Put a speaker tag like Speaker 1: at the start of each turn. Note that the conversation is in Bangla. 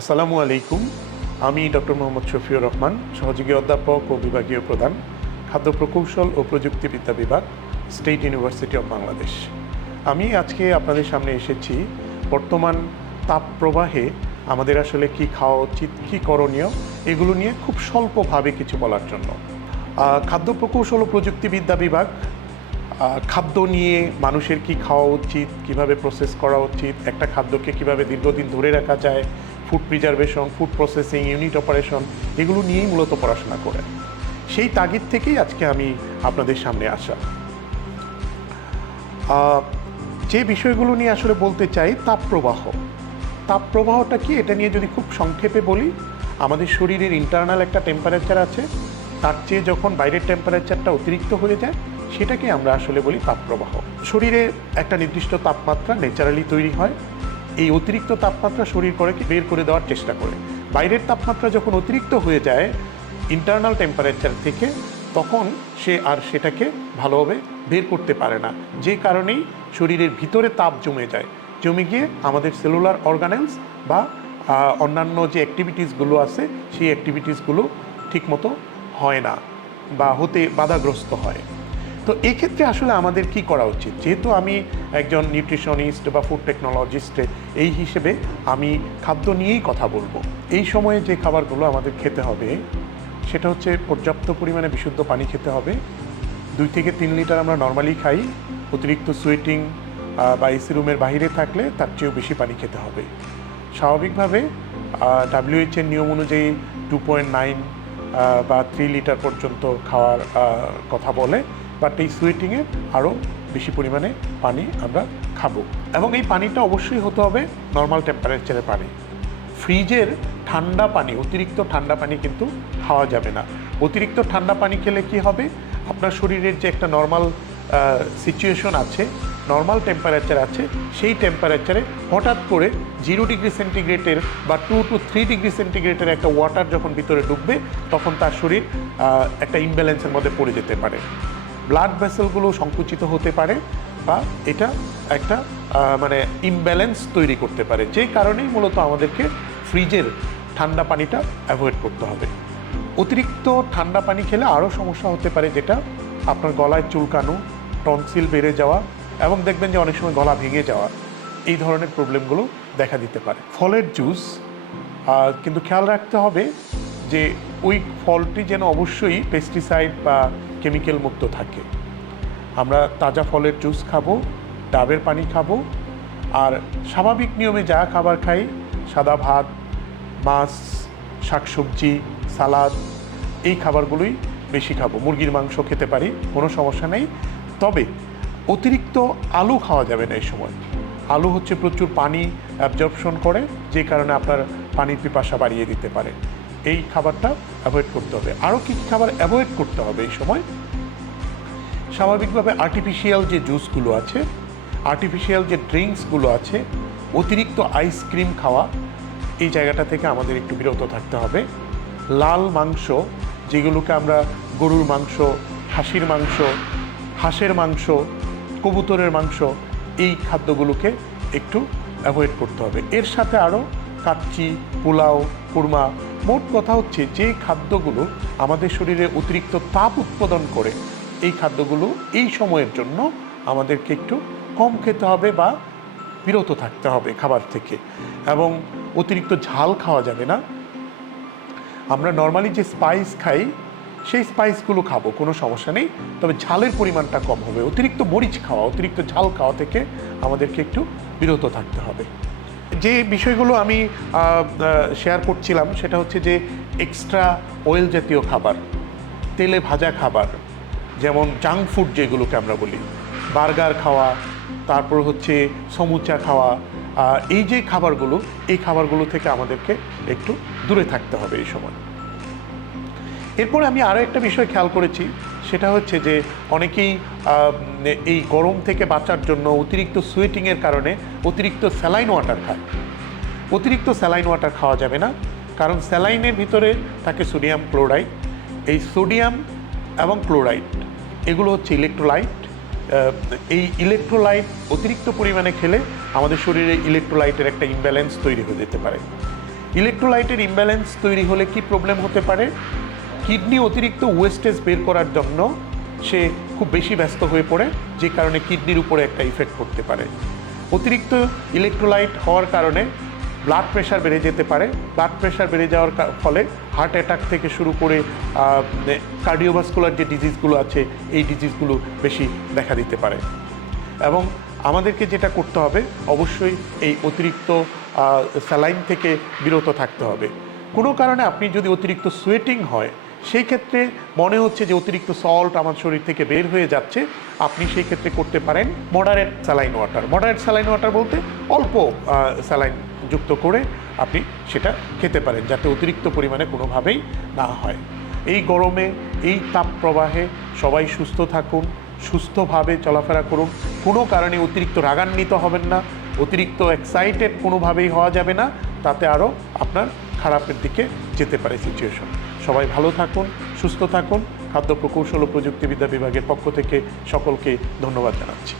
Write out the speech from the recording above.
Speaker 1: আসসালামু আলাইকুম। আমি ডক্টর মোহাম্মদ শফিউর রহমান, সহযোগী অধ্যাপক ও বিভাগীয় প্রধান, খাদ্য প্রকৌশল ও প্রযুক্তিবিদ্যা বিভাগ, স্টেট ইউনিভার্সিটি অব বাংলাদেশ। আমি আজকে আপনাদের সামনে এসেছি, বর্তমান তাপ প্রবাহে আমাদের আসলে কি খাওয়া উচিত, কী করণীয়, এগুলো নিয়ে খুব স্বল্পভাবে কিছু বলার জন্য। খাদ্য প্রকৌশল ও প্রযুক্তিবিদ্যা বিভাগ খাদ্য নিয়ে মানুষের কি খাওয়া উচিত, কীভাবে প্রসেস করা উচিত, একটা খাদ্যকে কীভাবে দীর্ঘদিন ধরে রাখা যায় food preservation, food processing, unit operation, এগুলো নিয়েই মূলত পড়াশোনা করে। সেই তাগিদ থেকেই আজকে আমি আপনাদের সামনে আসা। যে বিষয়গুলো নিয়ে আসলে বলতে চাই, তাপপ্রবাহ। তাপপ্রবাহটা কি? এটা নিয়ে যদি খুব সংক্ষেপে বলি, আমাদের শরীরের ইন্টারনাল একটা টেম্পারেচার আছে, তার চেয়ে যখন বাইরের টেম্পারেচারটা অতিরিক্ত হয়ে যায়, সেটাকে আমরা আসলে বলি তাপপ্রবাহ। শরীরে একটা নির্দিষ্ট তাপমাত্রা ন্যাচারালি তৈরি হয় এই অতিরিক্ত তাপমাত্রা শরীর করে বের করে দেওয়ার চেষ্টা করে। বাইরের তাপমাত্রা যখন অতিরিক্ত হয়ে যায় ইন্টারনাল টেম্পারেচার থেকে, তখন সে আর সেটাকে ভালোভাবে বের করতে পারে না। যে কারণেই শরীরের ভিতরে তাপ জমে যায়। জমে গিয়ে আমাদের সেলুলার অর্গানেলস বা অন্যান্য যে অ্যাক্টিভিটিসগুলো আছে, সেই অ্যাক্টিভিটিসগুলো ঠিকমতো হয় না বা হতে বাধাগ্রস্ত হয়। তো এই ক্ষেত্রে আসলে আমাদের কি করা উচিত? যেহেতু আমি একজন নিউট্রিশনিস্ট বা ফুড টেকনোলজিস্ট এই হিসেবে আমি খাদ্য নিয়েই কথা বলব। এই সময়ে যে খাবারগুলো আমাদের খেতে হবে, সেটা হচ্ছে পর্যাপ্ত পরিমাণে বিশুদ্ধ পানি খেতে হবে। দুই থেকে তিন লিটার আমরা নর্মালি খাই। অতিরিক্ত সুইটিং বা এসি রুমের বাইরে থাকলে তার চেয়েও বেশি পানি খেতে হবে। স্বাভাবিকভাবে ডাব্লিউএইচ এর নিয়ম অনুযায়ী টু পয়েন্ট নাইন বা থ্রি লিটার পর্যন্ত খাওয়ার কথা বলে। বাট এই সুইটিংয়ে আরও বেশি পরিমাণে পানি আমরা খাব। এবং এই পানিটা অবশ্যই হতে হবে নর্মাল টেম্পারেচারে পানি। ফ্রিজের ঠান্ডা পানি, অতিরিক্ত ঠান্ডা পানি কিন্তু খাওয়া যাবে না। অতিরিক্ত ঠান্ডা পানি খেলে কি হবে? আপনার শরীরের যে একটা নর্মাল সিচুয়েশন আছে নর্মাল টেম্পারেচার আছে, সেই টেম্পারেচারে হঠাৎ করে জিরো ডিগ্রি সেন্টিগ্রেডের বা টু টু থ্রি ডিগ্রি সেন্টিগ্রেডের একটা ওয়াটার যখন ভিতরে ঢুকবে, তখন তার শরীর একটা ইমব্যালেন্সের মধ্যে পড়ে যেতে পারে। ব্লাড ভেসেলগুলো সংকুচিত হতে পারে বা এটা একটা মানে ইমব্যালেন্স তৈরি করতে পারে। যে কারণেই মূলত আমাদেরকে ফ্রিজের ঠান্ডা পানিটা অ্যাভয়েড করতে হবে। অতিরিক্ত ঠান্ডা পানি খেলে আরও সমস্যা হতে পারে যেটা আপনার গলায় চুলকানো টনসিল বেড়ে যাওয়া এবং দেখবেন যে অনেক সময় গলা ভেঙে যাওয়া, এই ধরনের প্রবলেমগুলো দেখা দিতে পারে। ফলের জুস কিন্তু খেয়াল রাখতে হবে যে ওই ফলটি যেন অবশ্যই পেস্টিসাইড বা কেমিক্যাল মুক্ত থাকে। আমরা তাজা ফলের জুস খাব, ডাবের পানি খাব, আর স্বাভাবিক নিয়মে যা খাবার খাই, সাদা ভাত, মাছ, শাকসবজি, সালাদ, এই খাবারগুলোই বেশি খাব। মুরগির মাংস খেতে পারি, কোনো সমস্যা নেই। তবে অতিরিক্ত আলু খাওয়া যাবে না এই সময়। আলু হচ্ছে প্রচুর পানি অ্যাবজর্পশন করে, যে কারণে আপনার পানির পিপাসা বাড়িয়ে দিতে পারে। এই খাবারটা অ্যাভয়েড করতে হবে। আরও কী কী খাবার অ্যাভয়েড করতে হবে এই সময়? স্বাভাবিকভাবে আর্টিফিশিয়াল যে জুসগুলো আছে আর্টিফিশিয়াল যে ড্রিঙ্কসগুলো আছে, অতিরিক্ত আইসক্রিম খাওয়া এই জায়গাটা থেকে আমাদের একটু বিরত থাকতে হবে। লাল মাংস, যেগুলোকে আমরা গরুর মাংস খাসির মাংস, হাঁসের মাংস, কবুতরের মাংস, এই খাদ্যগুলোকে একটু অ্যাভয়েড করতে হবে। এর সাথে আরও কাচ্চি পোলাও কুরমা মোট কথা হচ্ছে যে খাদ্যগুলো আমাদের শরীরে অতিরিক্ত তাপ উৎপাদন করে, এই খাদ্যগুলো এই সময়ের জন্য আমাদেরকে একটু কম খেতে হবে বা বিরত থাকতে হবে খাবার থেকে এবং অতিরিক্ত ঝাল খাওয়া যাবে না। আমরা নর্মালি যে স্পাইস খাই, সেই স্পাইসগুলো খাব, কোনো সমস্যা নেই। তবে ঝালের পরিমাণটা কম হবে। অতিরিক্ত মরিচ খাওয়া, অতিরিক্ত ঝাল খাওয়া থেকে আমাদেরকে একটু বিরত থাকতে হবে। যে বিষয়গুলো আমি শেয়ার করছিলাম সেটা হচ্ছে যে এক্সট্রা অয়েল জাতীয় খাবার, তেলে ভাজা খাবার, যেমন জাঙ্ক ফুড যেগুলোকে আমরা বলি, বার্গার খাওয়া, তারপর হচ্ছে সমুচা খাওয়া এই যে খাবারগুলো, এই খাবারগুলো থেকে আমাদেরকে একটু দূরে থাকতে হবে এই সময়। এরপরে আমি আরও একটা বিষয় খেয়াল করেছি সেটা হচ্ছে যে অনেকেই এই গরম থেকে বাঁচার জন্য অতিরিক্ত সুয়েটিংয়ের কারণে অতিরিক্ত স্যালাইন ওয়াটার খায়। অতিরিক্ত স্যালাইন ওয়াটার খাওয়া যাবে না, কারণ স্যালাইনের ভিতরে থাকে সোডিয়াম ক্লোরাইড এই সোডিয়াম এবং ক্লোরাইড এগুলো হচ্ছে ইলেকট্রোলাইট এই ইলেকট্রোলাইট অতিরিক্ত পরিমাণে খেলে আমাদের শরীরে ইলেকট্রোলাইটের একটা ইমব্যালেন্স তৈরি হয়ে যেতে পারে। ইলেকট্রোলাইটের ইমব্যালেন্স তৈরি হলে কি প্রবলেম হতে পারে? কিডনি অতিরিক্ত ওয়েস্টেজ বের করার জন্য সে খুব বেশি ব্যস্ত হয়ে পড়ে, যে কারণে কিডনির উপরে একটা ইফেক্ট করতে পারে। অতিরিক্ত ইলেকট্রোলাইট হওয়ার কারণে ব্লাড প্রেশার বেড়ে যেতে পারে। ব্লাড প্রেশার বেড়ে যাওয়ার ফলে হার্ট অ্যাটাক থেকে শুরু করে কার্ডিওভাস্কুলার যে ডিজিজগুলো আছে, এই ডিজিজগুলো বেশি দেখা দিতে পারে। এবং আমাদেরকে যেটা করতে হবে, অবশ্যই এই অতিরিক্ত স্যালাইন থেকে বিরত থাকতে হবে। কোনো কারণে আপনি যদি অতিরিক্ত সোয়েটিং হয় সেই ক্ষেত্রে মনে হচ্ছে যে অতিরিক্ত সল্ট আমার শরীর থেকে বের হয়ে যাচ্ছে। আপনি সেই ক্ষেত্রে করতে পারেন moderate saline water moderate saline water বলতে অল্প স্যালাইন যুক্ত করে আপনি সেটা খেতে পারেন, যাতে অতিরিক্ত পরিমাণে কোনোভাবেই না হয়। এই গরমে, এই তাপ প্রবাহে সবাই সুস্থ থাকুন, সুস্থভাবে চলাফেরা করুন। কোনো কারণে অতিরিক্ত রাগান্বিত হবেন না, অতিরিক্ত এক্সাইটেড কোনোভাবেই হওয়া যাবে না, তাতে আরও আপনার খারাপের দিকে যেতে পারে সিচুয়েশন সবাই ভালো থাকুন, সুস্থ থাকুন। খাদ্য প্রকৌশল ও প্রযুক্তিবিদ্যা বিভাগের পক্ষ থেকে সকলকে ধন্যবাদ জানাচ্ছি।